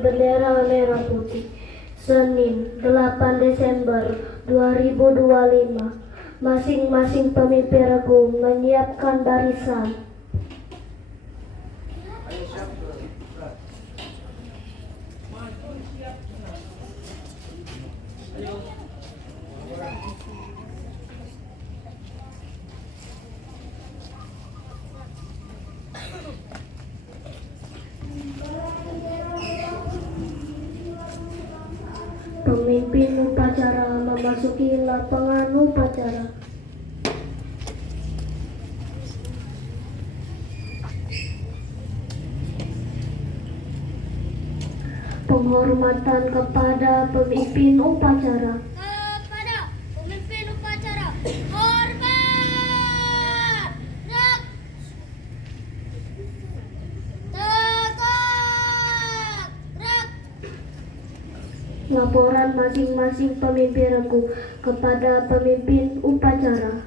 bendera merah putih. Senin 8 Desember 2025. Masing-masing pemimpin regu menyiapkan barisan. Pemimpin upacara memasuki lapangan upacara. Penghormatan kepada pemimpin upacara. Kepada pemimpin upacara, hormat, tegak, tegak. Laporan masing-masing pemimpin regu kepada pemimpin upacara.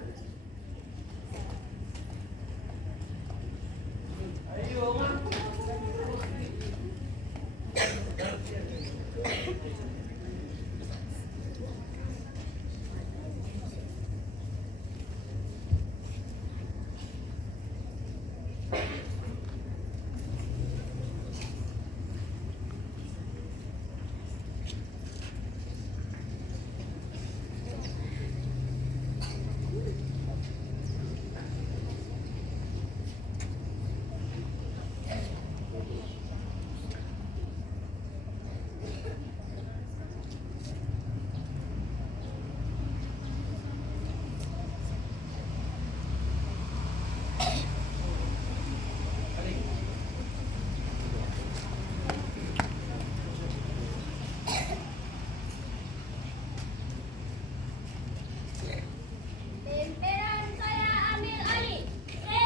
Pimpinan saya ambil alih. Siap.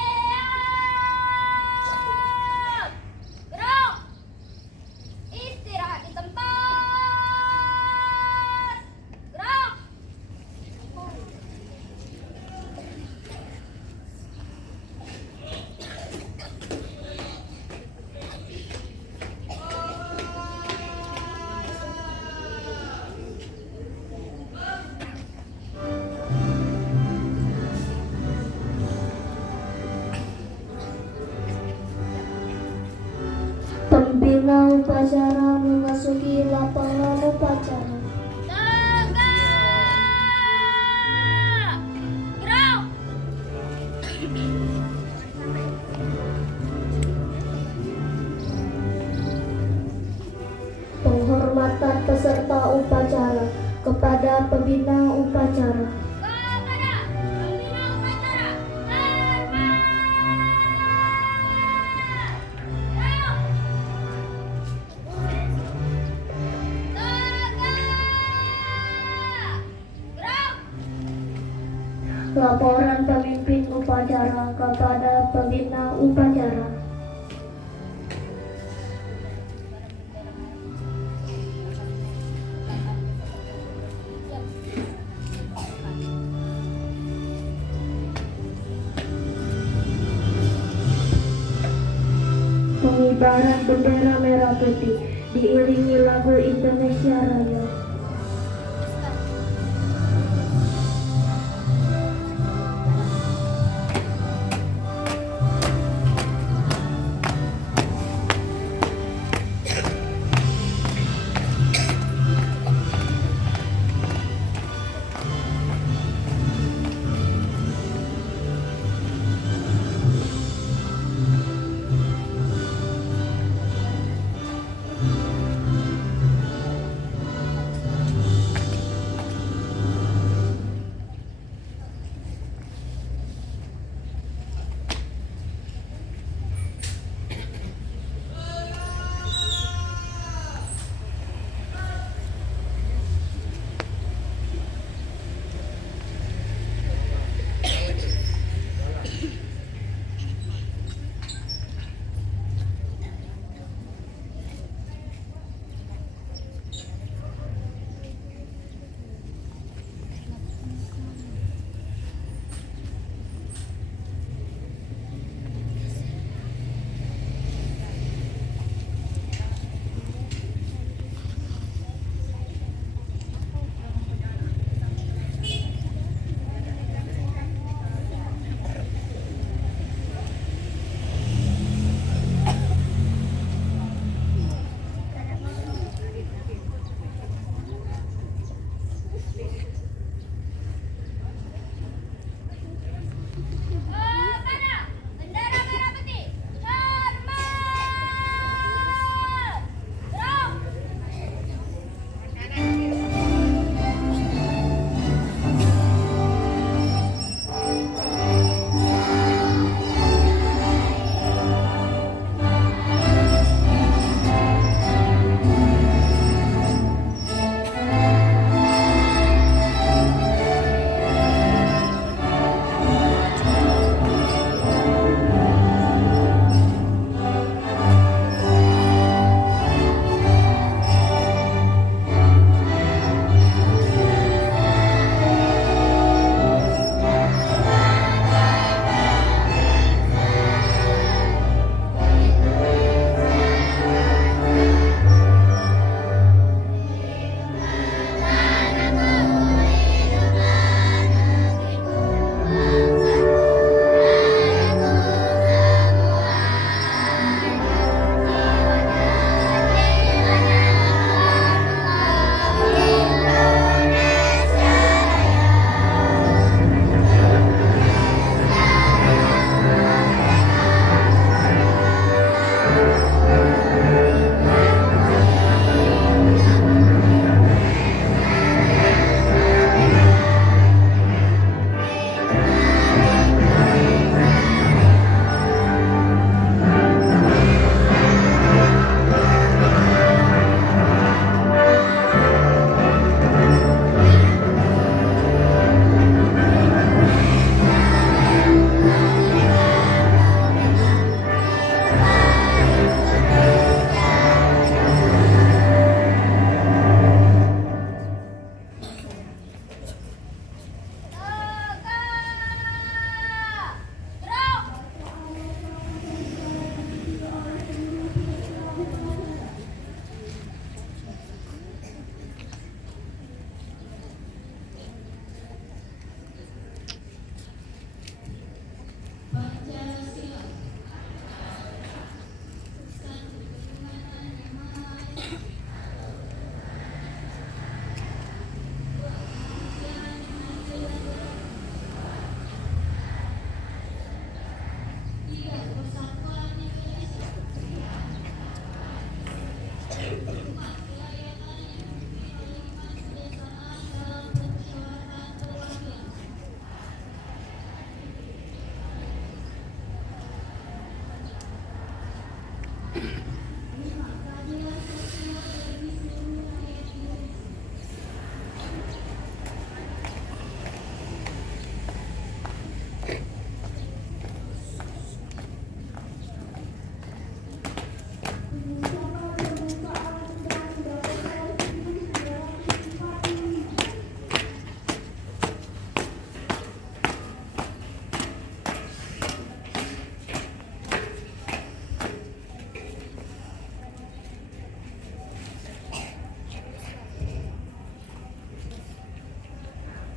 Gerak. Istirahat di tempat. Gerak. Pembina upacara memasuki lapangan upacara. Tegak. Gerak. Penghormatan peserta upacara kepada pembina upacara. Kepada pembina upacara, hormat. Gerak. Tegak. Gerak. Laporan pemimpin upacara kepada pembina upacara. Pengibaran bendera merah putih diiringi lagu Indonesia Raya.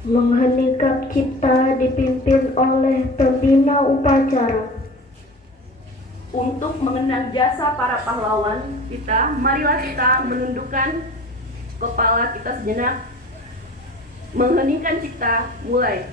Mengheningkan cipta dipimpin oleh pembina upacara. Untuk mengenang jasa para pahlawan kita, marilah kita menundukkan kepala kita sejenak, mengheningkan cipta, mulai.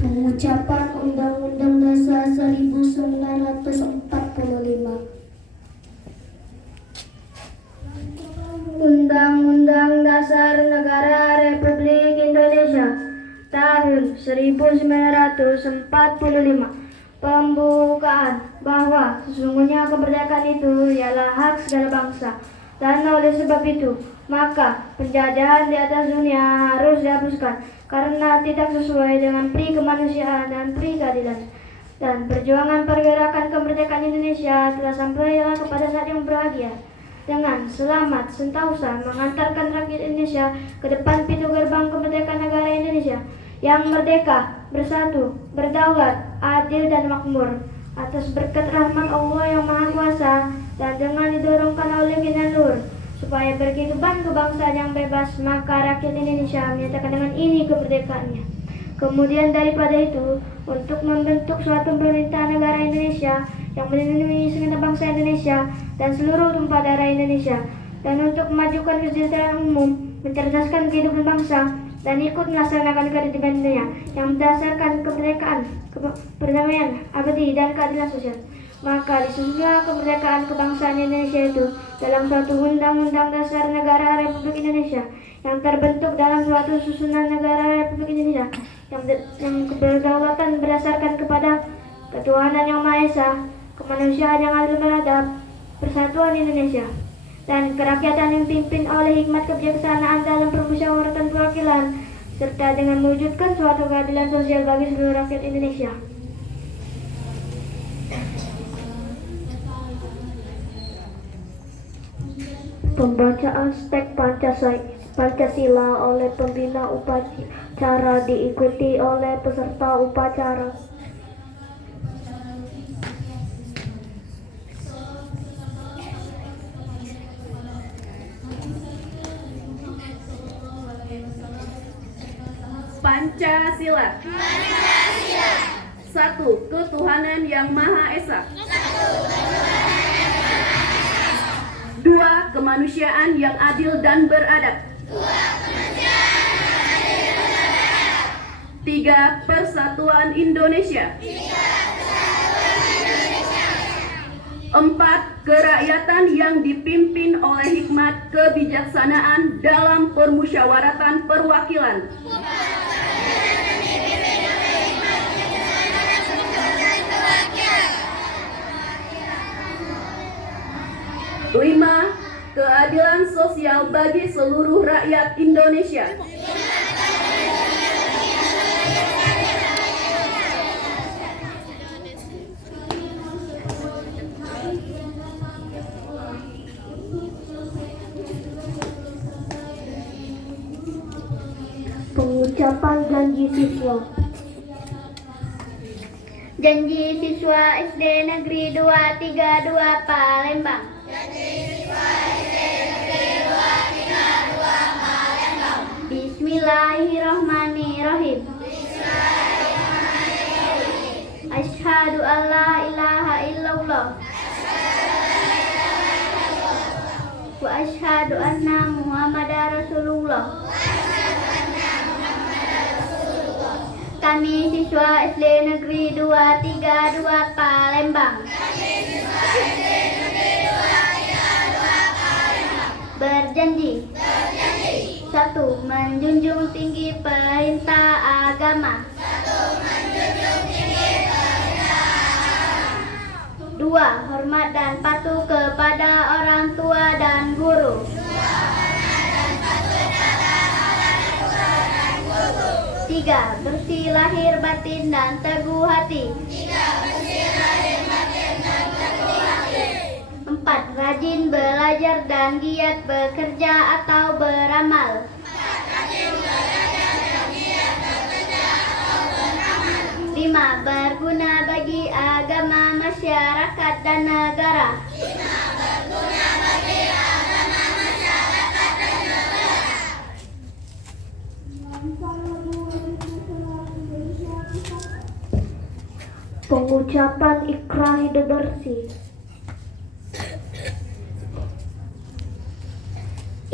Pengucapan Undang-Undang Dasar 1945. Undang-Undang Dasar Negara Republik Indonesia tahun 1945. Pembukaan bahwa sesungguhnya kemerdekaan itu ialah hak segala bangsa, dan oleh sebab itu maka penjajahan di atas dunia harus dihapuskan karena tidak sesuai dengan pri kemanusiaan dan pri keadilan. Dan perjuangan pergerakan kemerdekaan Indonesia telah sampai kepada saat yang berbahagia dengan selamat sentosa mengantarkan rakyat Indonesia ke depan pintu gerbang kemerdekaan negara Indonesia yang merdeka, bersatu, berdaulat, adil dan makmur atas berkat rahmat Allah yang Maha Kuasa dan dengan didorongkan oleh Kinanur supaya berkehidupan kebangsaan yang bebas, maka rakyat Indonesia menyatakan dengan ini kemerdekaannya. Kemudian daripada itu, untuk membentuk suatu pemerintahan negara Indonesia yang melindungi segenap bangsa Indonesia dan seluruh tumpah darah Indonesia, dan untuk memajukan kesejahteraan umum, mencerdaskan kehidupan bangsa, dan ikut melaksanakan ketertiban dunia yang berdasarkan kemerdekaan, perdamaian, abadi, dan keadilan sosial. Maka disebutlah kemerdekaan kebangsaan Indonesia itu dalam suatu Undang-Undang Dasar Negara Republik Indonesia yang terbentuk dalam suatu susunan negara Republik Indonesia yang berkedaulatan berdasarkan kepada ketuhanan yang Maha Esa, kemanusiaan yang adil beradab, persatuan Indonesia, dan kerakyatan yang dipimpin oleh hikmat kebijaksanaan dalam permusyawaratan perwakilan, serta dengan mewujudkan suatu keadilan sosial bagi seluruh rakyat Indonesia. Pembacaan teks Pancasila oleh pembina upacara diikuti oleh peserta upacara. Pancasila. Satu, ketuhanan yang Maha Esa. Dua, kemanusiaan yang adil dan beradab. Tiga, persatuan Indonesia. Empat, kerakyatan yang dipimpin oleh hikmat kebijaksanaan dalam permusyawaratan perwakilan. 5. Keadilan sosial bagi seluruh rakyat Indonesia. Pengucapan janji siswa. Janji siswa SD Negeri 232 Palembang. Bismillahirrahmanirrahim. Asyhadu an la ilaha illallah. Wa asyhadu anna Muhammadar Rasulullah. Kami siswa SD Negeri 232 Palembang. Berjanji. 1. Menjunjung tinggi perintah agama. 2. Hormat dan patuh kepada orang tua dan guru. 3. Bersih lahir batin dan teguh hati. 4. Rajin belajar dan giat bekerja atau beramal. 5. Berguna bagi agama, masyarakat, dan negara. Pengucapan Iqra hidup bersih.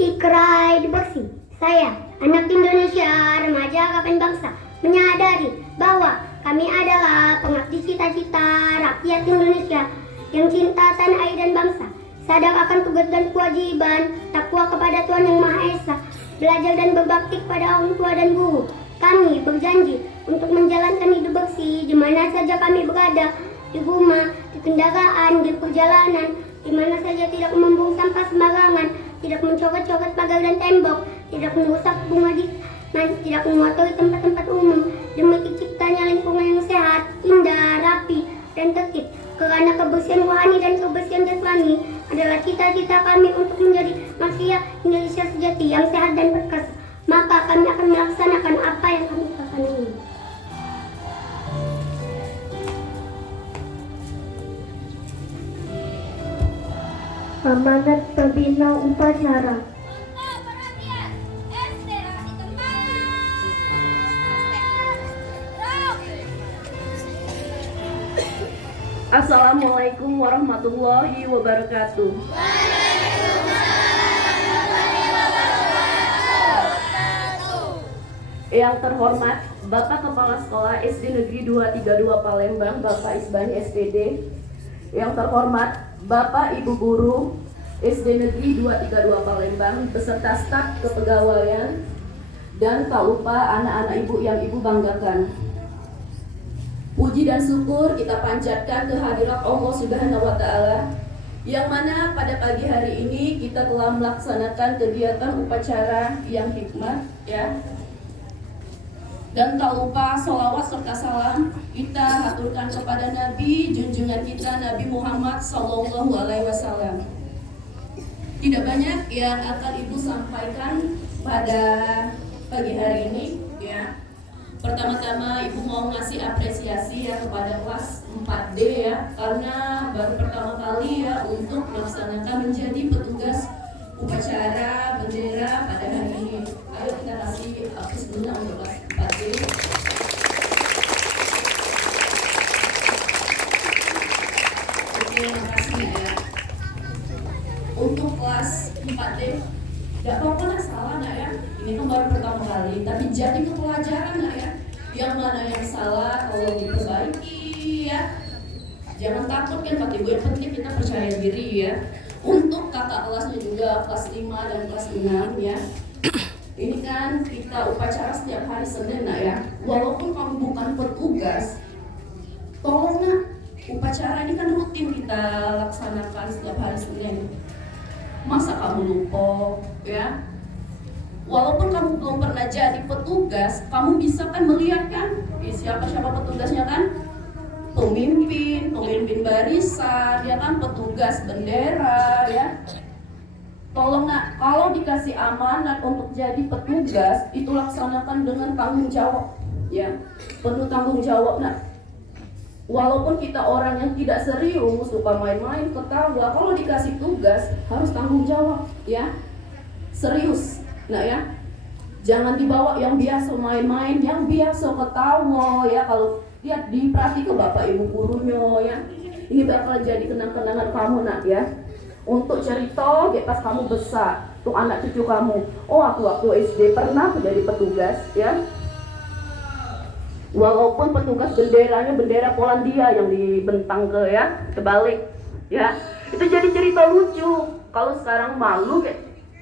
Iqra hidup bersih. Saya, anak Indonesia, remaja kapan bangsa, menyadari bahwa kami adalah pengabdi cita-cita rakyat Indonesia yang cinta tanah air dan bangsa, sadar akan tugas dan kewajiban, takwa kepada Tuhan Yang Maha Esa, belajar dan berbakti kepada orang tua dan guru. Kami berjanji untuk menjalankan hidup bersih di mana saja kami berada, di rumah, di kendaraan, di perjalanan, di mana saja tidak membuang sampah sembarangan, tidak mencoret-coret pagar dan tembok, tidak merusak bunga di tidak mengotori tempat-tempat umum, demi terciptanya lingkungan yang sehat, indah, rapi, dan tertib. Karena kebersihan rohani dan kebersihan jasmani adalah cita-cita kami untuk menjadi manusia Indonesia sejati yang sehat dan berkah. Maka kami akan melaksanakan apa yang kami katakan ini. Amanat pembina upacara. Untuk perhatian, SD di tempat. Assalamualaikum warahmatullahi wabarakatuh. Yang terhormat Bapak Kepala Sekolah SD Negeri 232 Palembang, Bapak Isbani SPD. Yang terhormat Bapak Ibu Guru SD Negeri 232 Palembang beserta staf kepegawaian, dan tak lupa anak-anak ibu yang ibu banggakan. Puji dan syukur kita panjatkan kehadirat Allah Subhanahu wa Ta'ala, yang mana pada pagi hari ini kita telah melaksanakan kegiatan upacara yang hikmat, ya. Dan tak lupa sholawat serta salam kita haturkan kepada Nabi junjungan kita Nabi Muhammad Sallallahu Alaihi Wasallam. Tidak banyak yang akan ibu sampaikan pada pagi hari ini, ya. Pertama-tama ibu mau ngasih apresiasi ya kepada kelas 4D ya, karena baru pertama kali ya untuk melaksanakan menjadi petugas upacara bendera pada hari ini. Ayo kita kasih apresiasi dulu untuk kelas 4D. Oke, makasih ya. Untuk kelas 4D, gak apa-apa lah salah nggak ya? Ini kan baru pertama kali, tapi jadi pelajaran nggak ya? Yang mana yang salah kalau diperbaiki ya. Jangan takut kan Pak Ibu, yang penting kita percaya diri ya. Untuk kakak kelasnya juga kelas 5 dan kelas 6 ya. Ini kan kita upacara setiap hari Senin nak ya. Walaupun kamu bukan petugas, tolong nak, upacara ini kan rutin kita laksanakan setiap hari Senin. Masa kamu lupa, ya? Walaupun kamu belum pernah jadi petugas, kamu bisa kan melihat kan siapa-siapa petugasnya kan? Pemimpin barisan, ya kan, petugas bendera, ya. Tolong nak, kalau dikasih amanat untuk jadi petugas, itu laksanakan dengan tanggung jawab, ya, penuh tanggung jawab nak. Walaupun kita orang yang tidak serius, suka main-main, ketawa, kalau dikasih tugas harus tanggung jawab, ya, serius, nah ya. Jangan dibawa yang biasa main-main, yang biasa ketawa, ya. Kalau lihat diperhati ke bapak ibu gurunya, ya. Ini bakal jadi kenang-kenangan kamu nak, ya. Untuk cerita pas kamu besar, untuk anak cucu kamu. Oh, aku waktu SD pernah jadi petugas, ya. Walaupun petugas benderanya bendera Polandia yang dibentang kebalik, ya. Itu jadi cerita lucu. Kalau sekarang malu,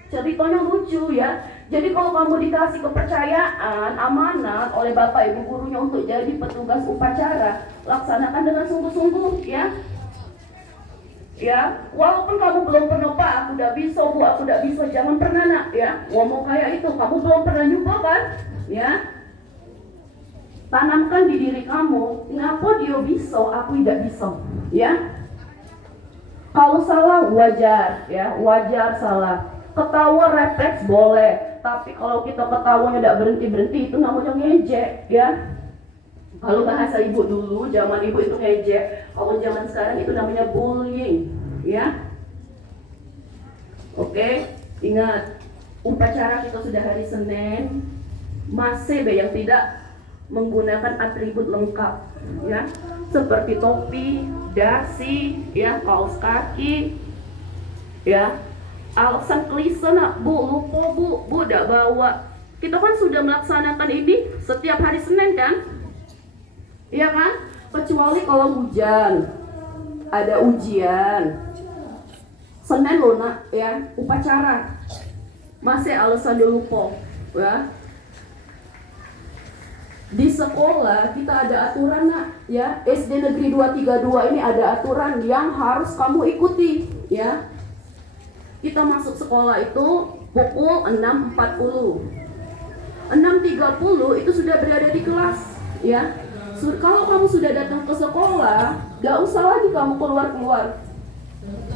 ceritanya lucu, ya. Jadi kalau kamu dikasih kepercayaan, amanat oleh bapak ibu gurunya untuk jadi petugas upacara, laksanakan dengan sungguh-sungguh, ya. Ya, walaupun kamu belum pernah, Pak, aku udah bisa, Bu, aku udah bisa, jangan pernah nak, ya, ngomong kayak itu. Kamu belum pernah nyoba kan, ya. Tanamkan di diri kamu, ngapa dia bisa, aku tidak bisa, ya. Kalau salah wajar, ya, wajar salah. Ketawa refleks boleh, tapi kalau kita ketawanya tidak berhenti itu namanya ngejek, ya. Kalau bahasa ibu dulu, zaman ibu itu ngejek. Kalau zaman sekarang itu namanya bullying, ya. Oke, ingat, upacara kita sudah hari Senin, masih yang tidak menggunakan atribut lengkap, ya, seperti topi, dasi, ya, kaos kaki, ya. Alasan klise nak, Bu, lupa bu, tidak bawa. Kita kan sudah melaksanakan ini setiap hari Senin kan, iya kan? Kecuali kalau hujan, ada ujian. Senin loh nak, ya, upacara. Masih alasan dia lupa, ya. Di sekolah kita ada aturan nak, ya. SD Negeri 232 ini ada aturan yang harus kamu ikuti, ya. Kita masuk sekolah itu pukul 6.40. 6.30 itu sudah berada di kelas, ya. Kalau kamu sudah datang ke sekolah, gak usah lagi kamu keluar-keluar,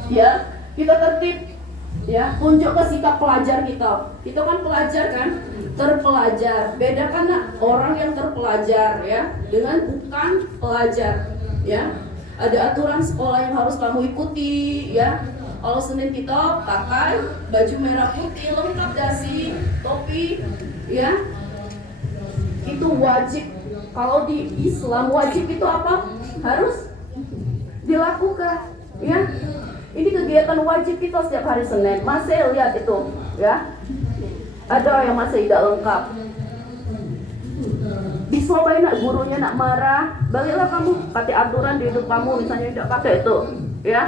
ya. Kita tertib, ya. Tunjuk ke sikap pelajar kita. Kita kan pelajar kan, terpelajar. Bedakan nak orang yang terpelajar, ya, dengan bukan pelajar, ya. Ada aturan sekolah yang harus kamu ikuti, ya. Kalau Senin kita pakai baju merah putih lengkap, dasi, topi, ya. Itu wajib. Kalau di Islam wajib itu apa? Harus dilakukan, ya. Ini kegiatan wajib kita setiap hari Senin. Masih lihat itu, ya. Ada yang masih tidak lengkap. Disobain nak gurunya nak marah, baliklah kamu pakai aturan di hidup kamu, misalnya tidak pakai itu, ya.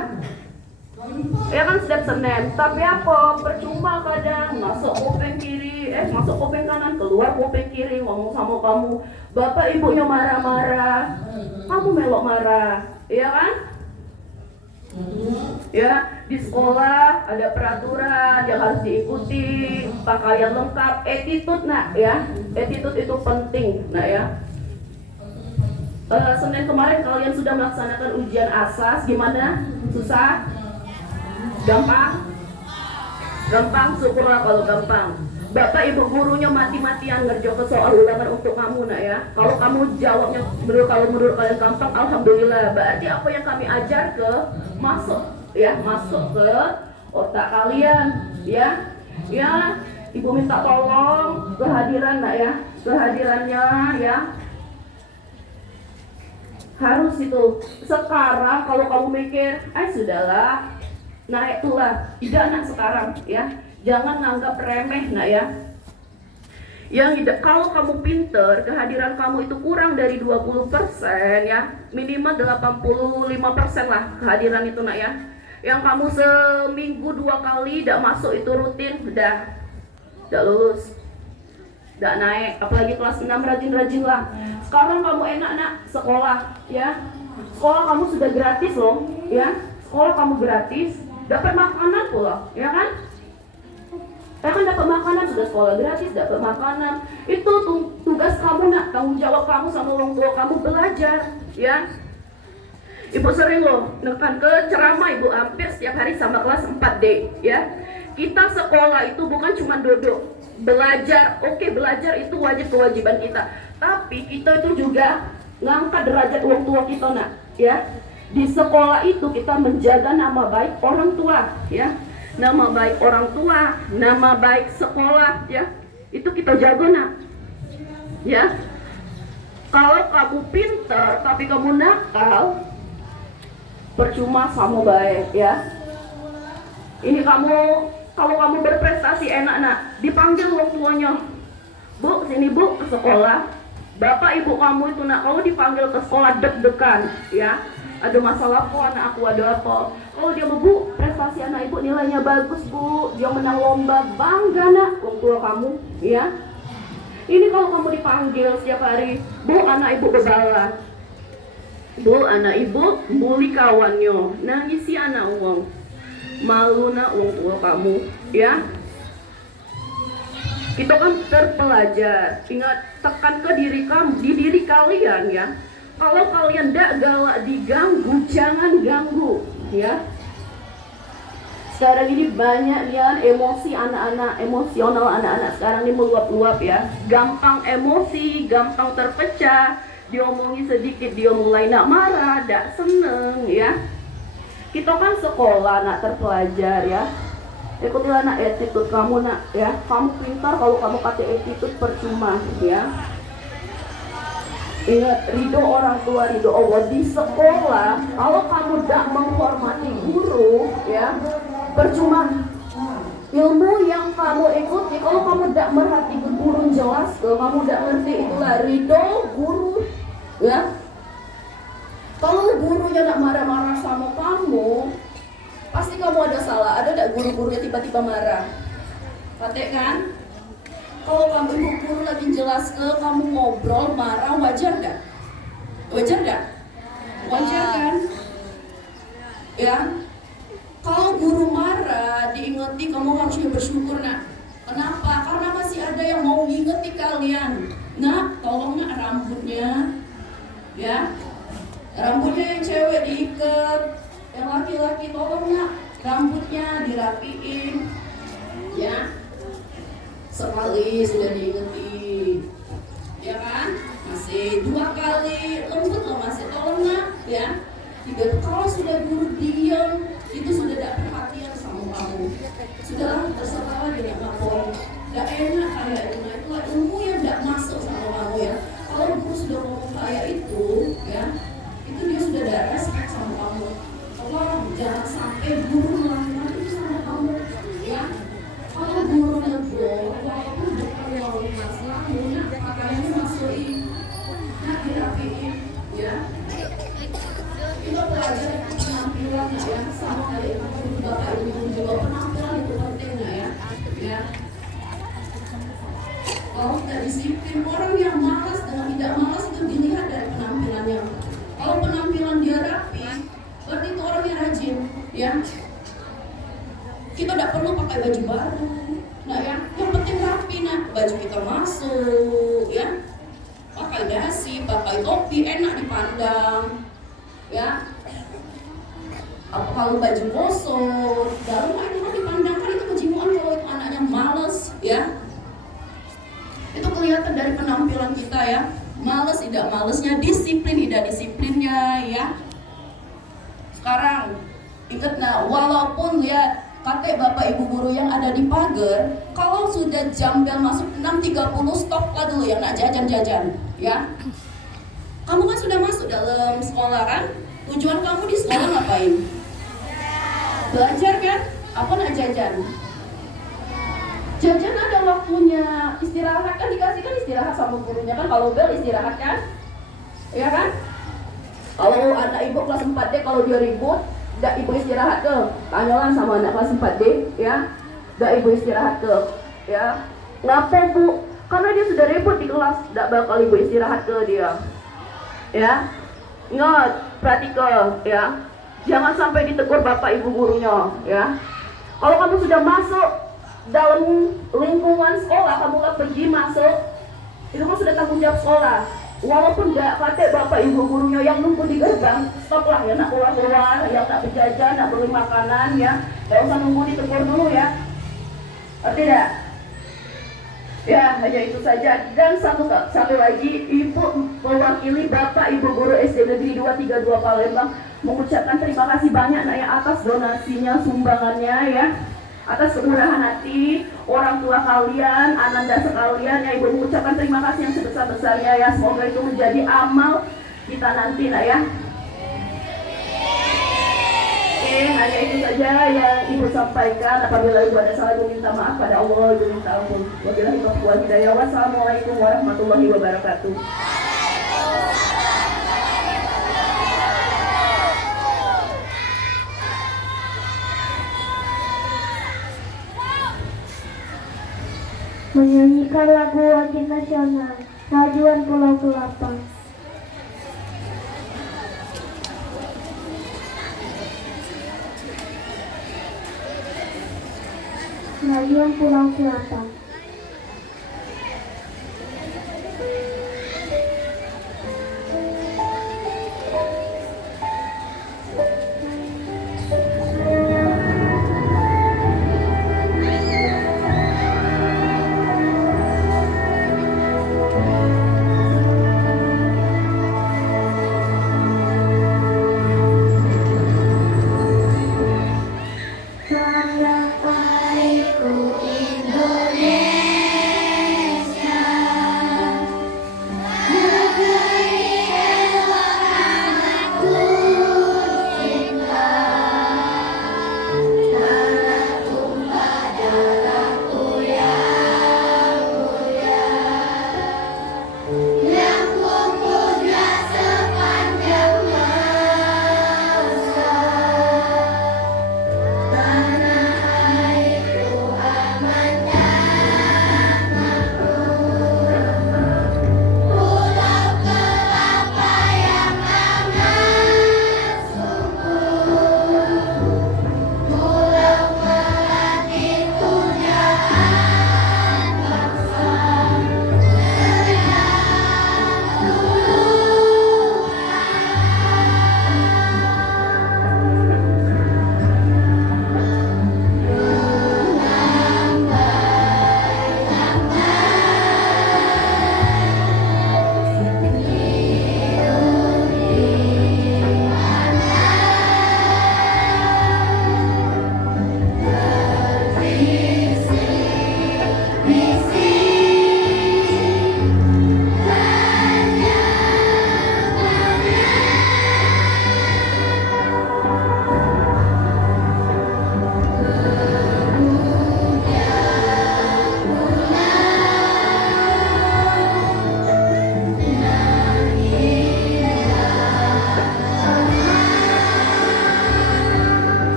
Ya kan setiap Senin, tapi apa? Percuma kadang masuk kuping kiri, masuk kuping kanan, keluar kuping kiri, ngomong sama kamu. Bapak ibunya marah-marah, kamu melok marah, ya kan? Ya, di sekolah ada peraturan yang harus diikuti, pakaian lengkap, attitude nak, ya. Attitude itu penting, nak, ya. Senin kemarin kalian sudah melaksanakan ujian asas, gimana? Susah? Gampang? Gampang, syukurlah kalau gampang. Bapak ibu gurunya mati-matian ngerjakan soal ulangan untuk kamu nak, ya. Kalau kamu jawabnya menurut kalian gampang, alhamdulillah. Berarti apa yang kami ajar masuk, ya, masuk ke otak kalian, ya. Ya, ibu minta tolong kehadiran nak, ya. Kehadirannya, ya. Harus itu. Sekarang kalau kamu mikir, sudahlah, naik tulah, tidak nak sekarang, ya. Jangan nganggap remeh nak, ya. Yang tidak, kalau kamu pinter, kehadiran kamu itu kurang dari 20%, ya, minimal 85% lah kehadiran itu nak, ya. Yang kamu seminggu 2 kali tidak masuk itu rutin, udah lulus, udah naik. Apalagi kelas 6 rajin-rajin lah. Sekarang kamu enak nak sekolah, ya. Sekolah kamu sudah gratis loh, ya. Sekolah kamu gratis. dapat makanan pula, ya kan? Dapat makanan, sudah sekolah gratis, dapat makanan. Itu tugas kamu nak, tanggung jawab kamu sama orang tua kamu belajar, ya. Ibu sering loh nekan ke ceramah ibu hampir setiap hari sama kelas 4D, ya. Kita sekolah itu bukan cuma duduk, belajar. Oke, belajar itu wajib kewajiban kita. Tapi kita itu juga ngangkat derajat orang tua kita nak, ya. Di sekolah itu kita menjaga nama baik orang tua, ya. Nama baik orang tua, nama baik sekolah, ya. Itu kita jaga nak, ya. Kalau kamu pintar tapi kamu nakal, percuma sama baik, ya. Ini kalau kamu berprestasi enak nak, dipanggil orang tuanya, bu sini bu ke sekolah. Bapak ibu kamu itu nak, kalau dipanggil ke sekolah deg-degan, ya. Ada masalah kok anak aku, ada apa? Kalau dia bu, prestasi anak ibu nilainya bagus bu, dia menang lomba, bangga nak orang tua kamu, ya. Ini kalau kamu dipanggil setiap hari, bu anak ibu bebalan, bu anak ibu bully kawannya, nangisi anak uang, malu nak orang tua kamu, ya. Kita kan terpelajar, ingat tekan ke diri kamu, di diri kalian, ya. Kalau kalian tidak galak diganggu, jangan ganggu, ya. Sekarang ini banyak ya emosi anak-anak, emosional anak-anak sekarang ini meluap-luap, ya. Gampang emosi, gampang terpecah, diomongi sedikit dia mulai nak marah, tidak seneng, ya. Kita kan sekolah nak terpelajar, ya. Ikutilah nak attitude kamu nak, ya. Kamu pintar kalau kamu pakai attitude percuma, ya. Ingat, ridho orang tua, ridho Allah. Di sekolah, kalau kamu tidak menghormati guru, ya, percuma. Ilmu yang kamu ikuti, kalau kamu tidak merhati guru jelas, kalau kamu tidak ngerti, itulah ridho guru, ya. Kalau gurunya tidak marah-marah sama kamu, pasti kamu ada salah. Ada tidak guru-gurunya tiba-tiba marah? Patek kan? Kalau kamu ibu guru lagi jelas ke kamu ngobrol marah, wajar gak? Wajar gak? Wajar kan? Ya. Kalau guru marah, diingeti kamu harusnya bersyukur nak. Kenapa? Karena masih ada yang mau ngingeti kalian. Nak, tolong nak rambutnya, ya. Rambutnya yang cewek diikat, yang laki-laki tolong nak rambutnya dirapiin, ya. Sekali sudah diingeti, ya kan? Masih 2 kali, lembut loh masih, tolong nak, ya. 3, kalau sudah guru diam, itu sudah tidak perhatian sama kamu. Sudahlah, terserah dia ngapor. Gak enak kayak itu, nah itulah ilmu yang tidak masuk sama kamu, ya. Kalau guru sudah ngomong kayak itu, ya, itu dia sudah tidak respect sama kamu. Tolong jangan sampai guru melakukan itu sama kamu, ya. Kalau guru negur, walaupun bukan lalu masalah, nak pakaiannya masukin, nak dirapiin, ya. Kita belajar penampilan ya, sama kali bapak ibu juga penampilan itu penting ya, ya. Kalau tidak disiplin, orang yang malas dengan tidak malas itu dilihat dari penampilannya. Kalau penampilan dia rapi, berarti itu orang yang rajin, ya. Kita tidak perlu pakai baju baru, nah ya. Yang penting rapi, nah baju kita masuk, ya. Pakai dasi, pakai topi, enak dipandang, ya. Apa kalau baju kosong, dalam enak dipandangkan itu kejimuan. Kalau itu anaknya malas, ya. Itu kelihatan dari penampilan kita, ya. Malas tidak malesnya, disiplin tidak disiplinnya, ya. Sekarang ingat nah, walaupun lihat kakek bapak ibu guru yang ada di pagar, kalau sudah jam bel masuk 6.30 stop lah dulu ya nak jajan-jajan, ya. Kamu kan sudah masuk dalam sekolah kan? Tujuan kamu di sekolah ngapain? Belajar kan? Apa nak jajan? Jajan ada waktunya, istirahat kan dikasihkan istirahat sama gurunya kan, kalau bel istirahat kan? Ya kan? Kalau anak ibu kelas 4D kalau dia ribut, dak ibu istirahat ke? Tanyalah sama anak kelas 4D, ya. Dak ibu istirahat ke? Ya. Ngapa bu? Karena dia sudah ribut di kelas, dak bakal ibu istirahat ke dia. Ya. Ingat, perhatikan, ya. Jangan sampai ditegur bapak ibu gurunya ya. Kalau kamu sudah masuk dalam lingkungan sekolah, kamu nggak pergi masuk, itu kan sudah tanggung jawab sekolah. Walaupun nggak pakai bapak ibu gurunya yang nunggu di gerbang, stop lah ya, nak keluar, yang nak berjajan, nak beli makanan ya, nggak usah nunggu ditegur dulu ya. Tidak? Ya, hanya itu saja. Dan satu lagi, Ibu mewakili Bapak Ibu Guru SD Negeri 232 Palembang mengucapkan terima kasih banyak nak ya atas donasinya, sumbangannya ya, atas kemurahan hati orang tua kalian, ananda sekalian ya. Ibu mengucapkan terima kasih yang sebesar-besarnya ya. Semoga itu menjadi amal kita nanti nak ya. Oke, hanya itu saja yang Ibu sampaikan. Apabila Ibu ada salah, Ibu minta maaf pada Allah, Ibu minta ampun. Wabillahi taufiq wal hidayah. Wassalamualaikum warahmatullahi wabarakatuh. Menyanyikan lagu wajib nasional Rajuan Pulau Kelapa. Rajuan Pulau Kelapa.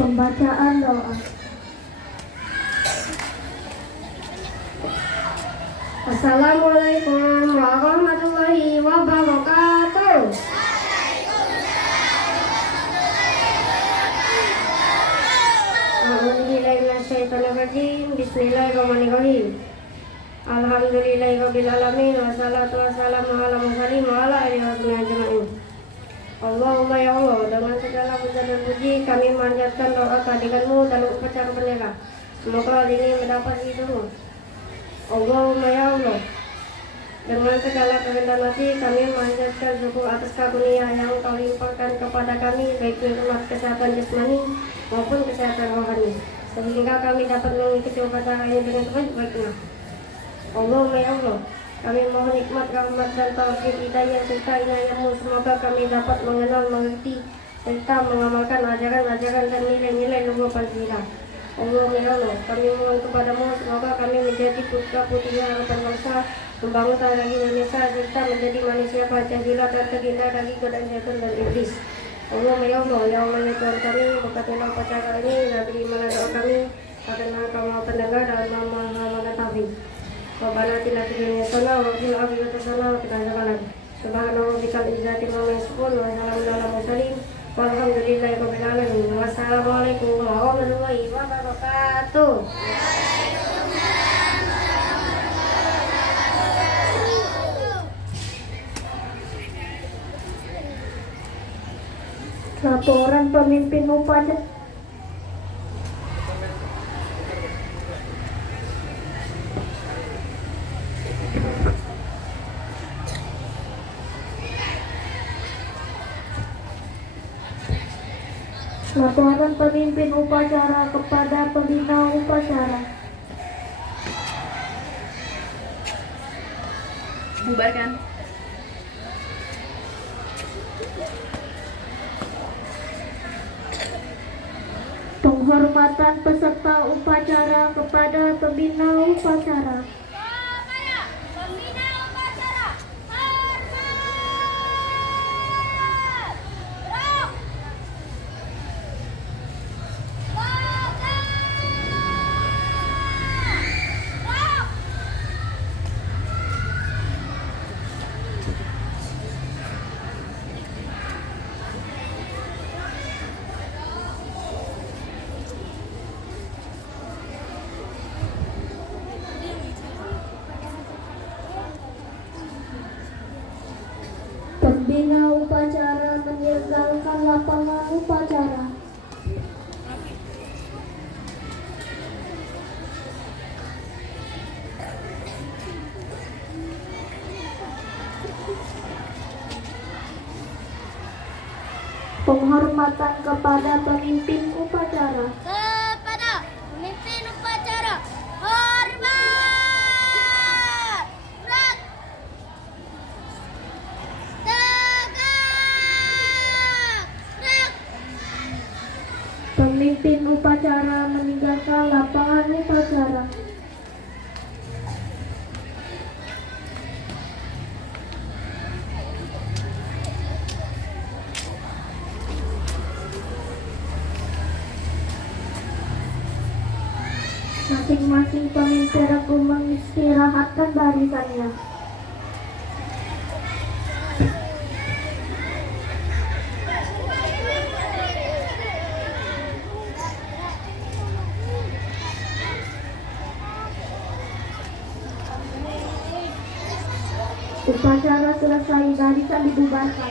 Pembacaan doa. Assalamualaikum warahmatullahi wabarakatuh. A'udzubillahiminasyaitonirrajim. Bismillahirrahmanirrahim. Alhamdulillahirabbil alamin wassalatu wassalamu ala mursalin wa ala alihi washabihi ajmain. Allahumma ya Allah, dengan segala puja dan puji kami memanjatkan doa kehadiran-Mu dalam upacara bendera. Semoga hal ini mendapat ridho-Mu. Allahumma ya Allah, Dengan segala kerendahan hati kami memanjatkan syukur atas karunia yang Kau limpahkan kepada kami, baik nikmat kesehatan jasmani maupun kesehatan rohani, sehingga kami dapat mengikuti upacara ini dengan sebaik-baiknya. Allahumma ya Allah, kami mohon nikmat, rahmat, dan taufik hidayah serta inayah-Mu. Semoga kami dapat mengenal, mengerti, serta mengamalkan ajaran-ajaran dan nilai-nilai luhur Pancasila. Allahumma ya Allah, kami mohon kepadamu semoga kami menjadi putra-putri harapan bangsa, membangun tanah Indonesia, serta menjadi manusia Pancasila dan terhindar dari godaan setan dan iblis. Allahumma ya Allah, ya Allah ya Tuhan kami, berkatilah upacara ini dan terimalah doa kami, karena Kau Maha Pendengar dan Maha Mengetahui. Rabbana atina fid dunya hasanah wa fil akhirati hasanah wa qina adzabannar. Subhana rabbikal izzati amma yasifun wa salamun alal mursalin walhamdulillahi rabbil alamin. Wassalamualaikum warahmatullahi wabarakatuh. Laporan pemimpin upacara. Laporan pemimpin upacara kepada pembina upacara. Bubarkan. Penghormatan peserta upacara kepada pembina upacara. Kepada pembina upacara, hormat! Rock! Rock! Pembina upacara meninggalkan lapangan upacara. Penghormatan kepada pemimpin upacara. Kepada pemimpin upacara, hormat! Berat! Tegak! Berat! Pemimpin upacara meninggalkan lapangan upacara. Masing-masing pemimpin aku mengistirahatkan barisannya. Upacara selesai, barisan dibubarkan.